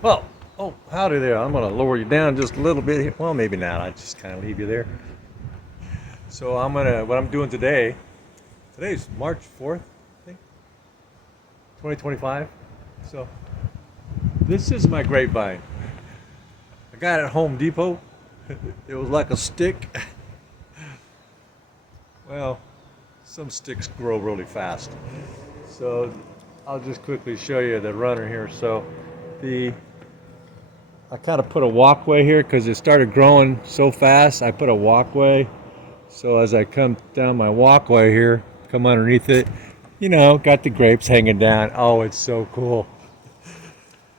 Well, oh, howdy there. I'm going to lower you down just a little bit here. Well, maybe not. I just kind of leave you there. So what I'm doing today's March 4th, I think, 2025. So this is my grapevine. I got it at Home Depot. It was like a stick. Well, some sticks grow really fast. So I'll just quickly show you the runner here. So the I kind of put a walkway here because it started growing so fast. I put a walkway. So as I come down my walkway here, come underneath it, got the grapes hanging down. Oh, it's so cool.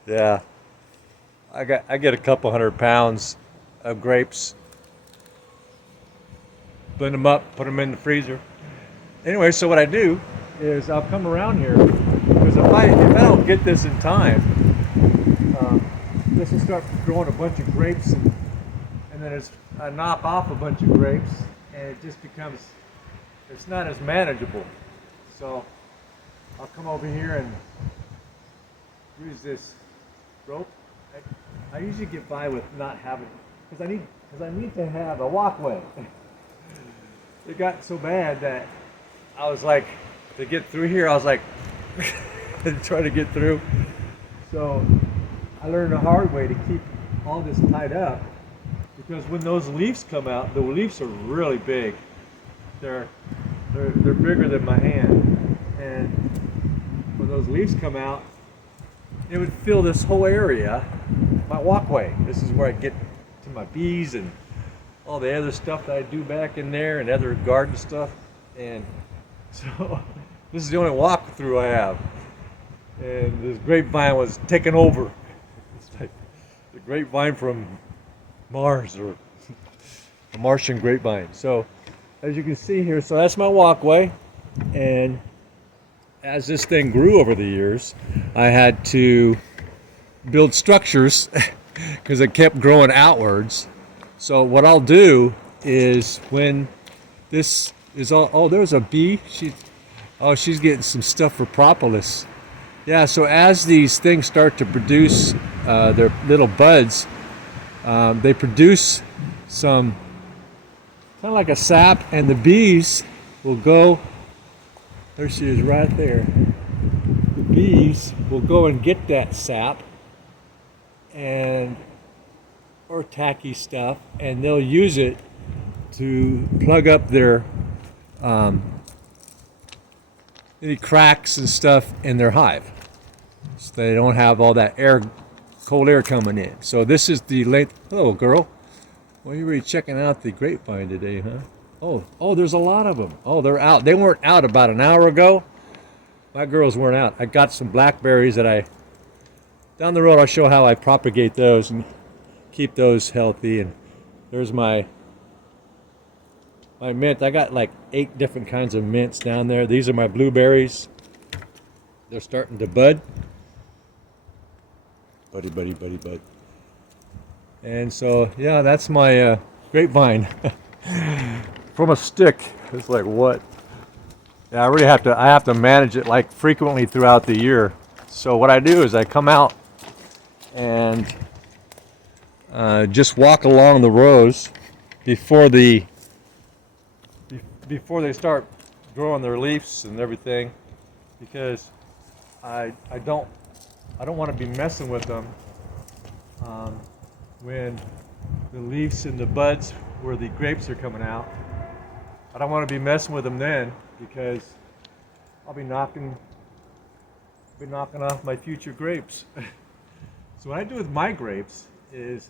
Yeah. I get a couple 100 pounds of grapes, blend them up, put them in the freezer. Anyway, so what I do is I'll come around here because if I don't get this in time, this will start growing a bunch of grapes, and then I knock off a bunch of grapes, and it just becomes, it's not as manageable. So I'll come over here and use this rope. I usually get by with not having, because I need to have a walkway. It got so bad that I was like, to get through here, I was like, trying to get through. So I learned the hard way to keep all this tied up, because when those leaves come out, the leaves are really big. They're bigger than my hand, and when those leaves come out, it would fill this whole area, my walkway. This is where I get to my bees and all the other stuff that I do back in there and other garden stuff. And so this is the only walkthrough I have. And this grapevine was taken over. It's like the grapevine from Mars, or a Martian grapevine. So as you can see here, so that's my walkway. And as this thing grew over the years, I had to build structures because it kept growing outwards. So what I'll do is when this is all, oh, there's a bee. She's getting some stuff for propolis. Yeah, so as these things start to produce their little buds, they produce some kind of like a sap, and the bees will go, there she is right there. The bees will go and get that sap or tacky stuff, and they'll use it to plug up their any cracks and stuff in their hive, so they don't have all that cold air coming in. So this is the length. Hello, girl. Well, you were checking out the grapevine today, huh? Oh, there's a lot of them. Oh, they're out. They weren't out about an hour ago. My girls weren't out. I got some blackberries down the road I'll show how I propagate those and keep those healthy. And there's my mint. I got like 8 different kinds of mints down there. These are my blueberries. They're starting to bud. Bud. And so, yeah, that's my grapevine. From a stick. It's like, what? Yeah, I have to manage it like frequently throughout the year. So what I do is I come out and just walk along the rows before they start growing their leaves and everything, because I don't want to be messing with them when the leaves and the buds where the grapes are coming out. I don't want to be messing with them then, because I'll be knocking off my future grapes. So what I do with my grapes is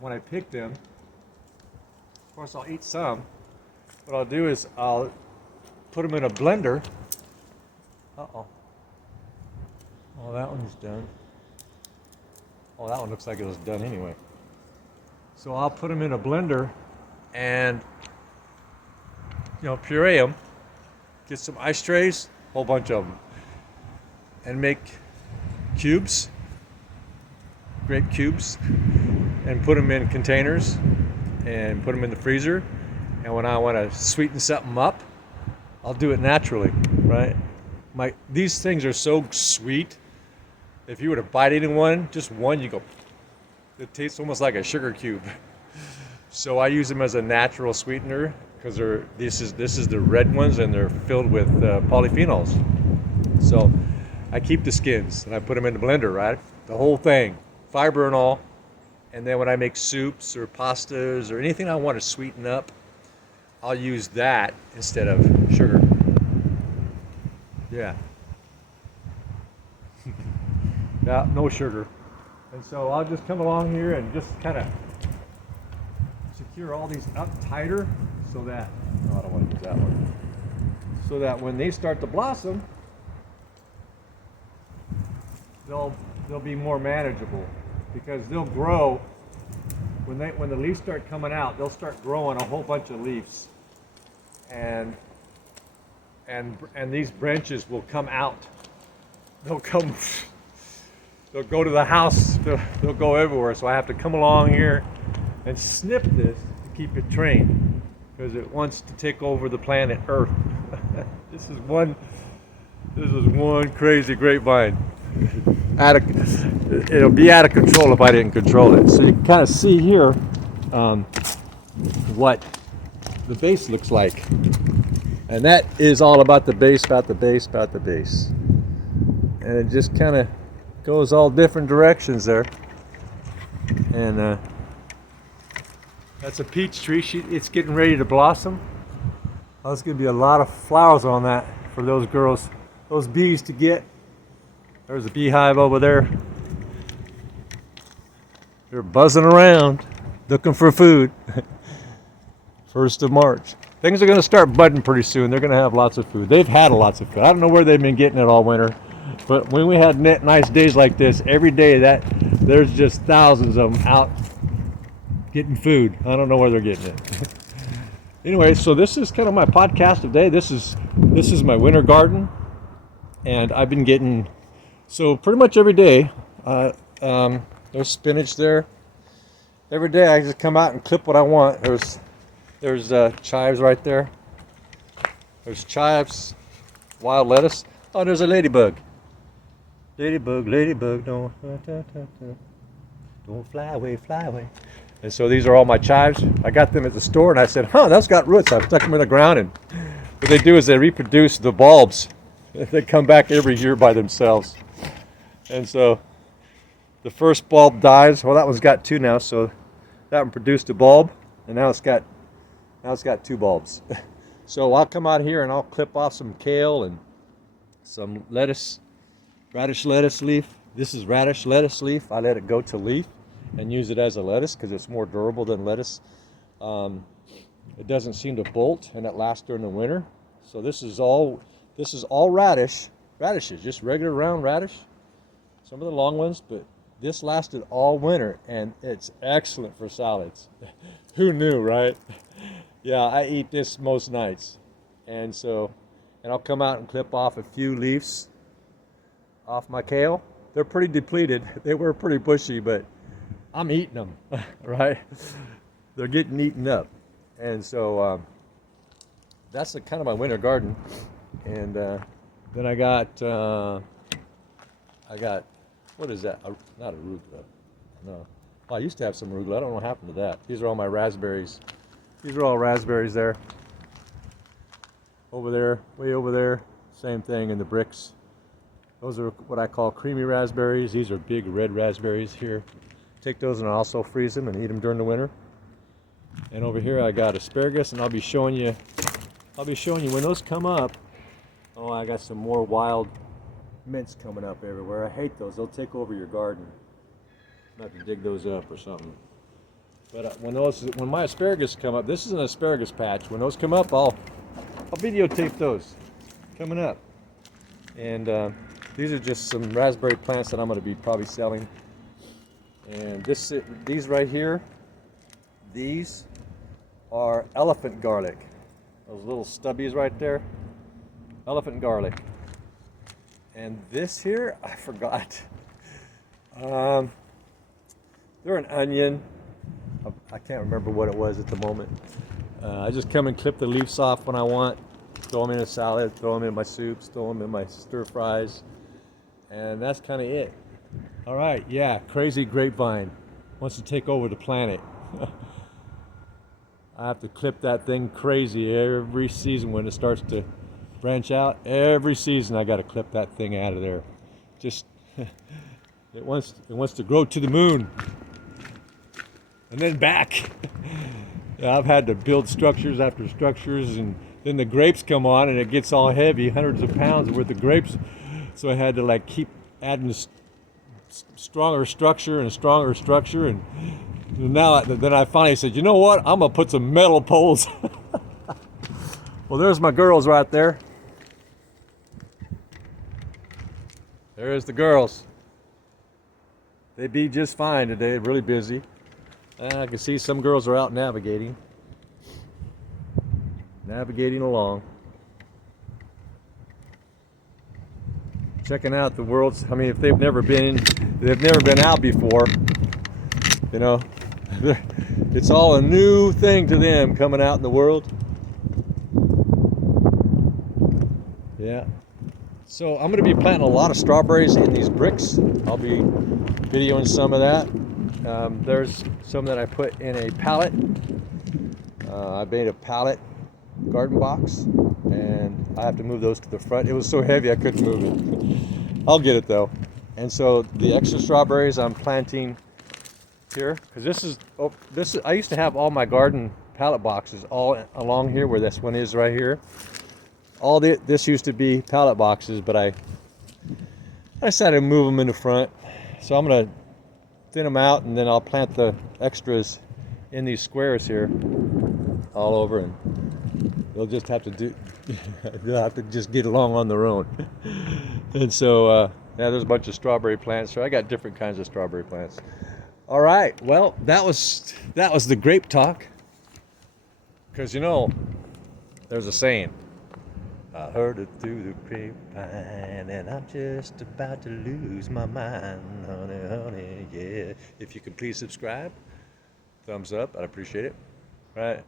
when I pick them, of course I'll eat some. What I'll do is I'll put them in a blender. Oh, that one's done. Oh, that one looks like it was done anyway. So I'll put them in a blender and puree them. Get some ice trays, a whole bunch of them, and make cubes, grape cubes, and put them in containers and put them in the freezer. And when I want to sweeten something up, I'll do it naturally, right? These things are so sweet if you were to bite into one, just one, you go, it tastes almost like a sugar cube. So I use them as a natural sweetener because this is the red ones and they're filled with polyphenols. So I keep the skins and I put them in the blender, right? The whole thing, fiber and all. And then when I make soups or pastas or anything I want to sweeten up, I'll use that instead of sugar. Yeah. Yeah, no sugar. And so I'll just come along here and just kind of secure all these up tighter so that, no, I don't want to use that one. So that when they start to blossom, they'll be more manageable because they'll grow when the leaves start coming out. They'll start growing a whole bunch of leaves, and these branches will come out. They'll go to the house. They'll go everywhere. So I have to come along here and snip this to keep it trained because it wants to take over the planet Earth. This is one crazy grapevine. It'll be out of control if I didn't control it. So you can kind of see here what the base looks like. And that is all about the base, about the base, about the base. And it just kind of goes all different directions there. And that's a peach tree. It's getting ready to blossom. Oh, there's going to be a lot of flowers on that for those girls, those bees to get. There's a beehive over there. They're buzzing around, looking for food. 1st of March. Things are going to start budding pretty soon. They're going to have lots of food. They've had lots of food. I don't know where they've been getting it all winter. But when we had nice days like this, every day there's just thousands of them out getting food. I don't know where they're getting it. Anyway, so this is kind of my podcast today. This is my winter garden. And I've been getting, so pretty much every day, there's spinach there. Every day I just come out and clip what I want. There's chives right there. There's chives, wild lettuce. Oh, there's a ladybug. Ladybug, don't fly away. And so these are all my chives. I got them at the store and I said, that's got roots. I stuck them in the ground, and what they do is they reproduce the bulbs. They come back every year by themselves. And so the first bulb dies. Well, that one's got 2 now, so that one produced a bulb, and now it's got 2 bulbs. So I'll come out here and I'll clip off some kale and some lettuce, radish lettuce leaf. This is radish lettuce leaf. I let it go to leaf and use it as a lettuce because it's more durable than lettuce. It doesn't seem to bolt, and it lasts during the winter. So this is all radishes, just regular round radish. Some of the long ones, but this lasted all winter, and it's excellent for salads. Who knew, right? Yeah, I eat this most nights. And I'll come out and clip off a few leaves off my kale. They're pretty depleted. They were pretty bushy, but I'm eating them, right? They're getting eaten up. And so that's kind of my winter garden. And then I got, what is that? Not arugula. No. Oh, I used to have some arugula. I don't know what happened to that. These are all my raspberries. These are all raspberries there. Over there, way over there, same thing in the bricks. Those are what I call creamy raspberries. These are big red raspberries here. Take those and also freeze them and eat them during the winter. And over here I got asparagus, and I'll be showing you when those come up. Oh, I got some more wild mints coming up everywhere. I hate those. They'll take over your garden. I have to dig those up or something. But when my asparagus come up, this is an asparagus patch. When those come up, I'll videotape those coming up. And these are just some raspberry plants that I'm going to be probably selling. And these right here, these are elephant garlic. Those little stubbies right there, elephant garlic. And this here, I forgot. They're an onion. I can't remember what it was at the moment. I just come and clip the leaves off when I want, throw them in a salad, throw them in my soups, throw them in my stir fries, and that's kind of it. All right, yeah, crazy grapevine wants to take over the planet. I have to clip that thing crazy every season when it starts to branch out. Every season I got to clip that thing out of there. Just it wants to grow to the moon and then back. Yeah, I've had to build structures after structures, and then the grapes come on and it gets all heavy, hundreds of pounds worth of grapes. So I had to like keep adding stronger structure and stronger structure, and now then I finally said, you know what? I'm gonna put some metal poles. Well, there's my girls right there. There's the girls. They be just fine today. Really busy. I can see some girls are out navigating along, checking out the world. I mean, if they've never been out before, you know, it's all a new thing to them coming out in the world. Yeah. So I'm going to be planting a lot of strawberries in these bricks. I'll be videoing some of that. There's some that I put in a pallet. I made a pallet garden box, and I have to move those to the front. It was so heavy I couldn't move it. I'll get it though. And so the extra strawberries I'm planting here, because this is I used to have all my garden pallet boxes all along here where this one is right here. This used to be pallet boxes, but I decided to move them in the front. So I'm gonna thin them out, and then I'll plant the extras in these squares here all over, and they'll just have to they'll have to just get along on their own. And so yeah, there's a bunch of strawberry plants. So I got different kinds of strawberry plants. All right, well, that was the grape talk. Because you know, there's a saying, I heard it through the grapevine, and I'm just about to lose my mind, honey, honey, yeah. If you could please subscribe, thumbs up, I'd appreciate it. All right.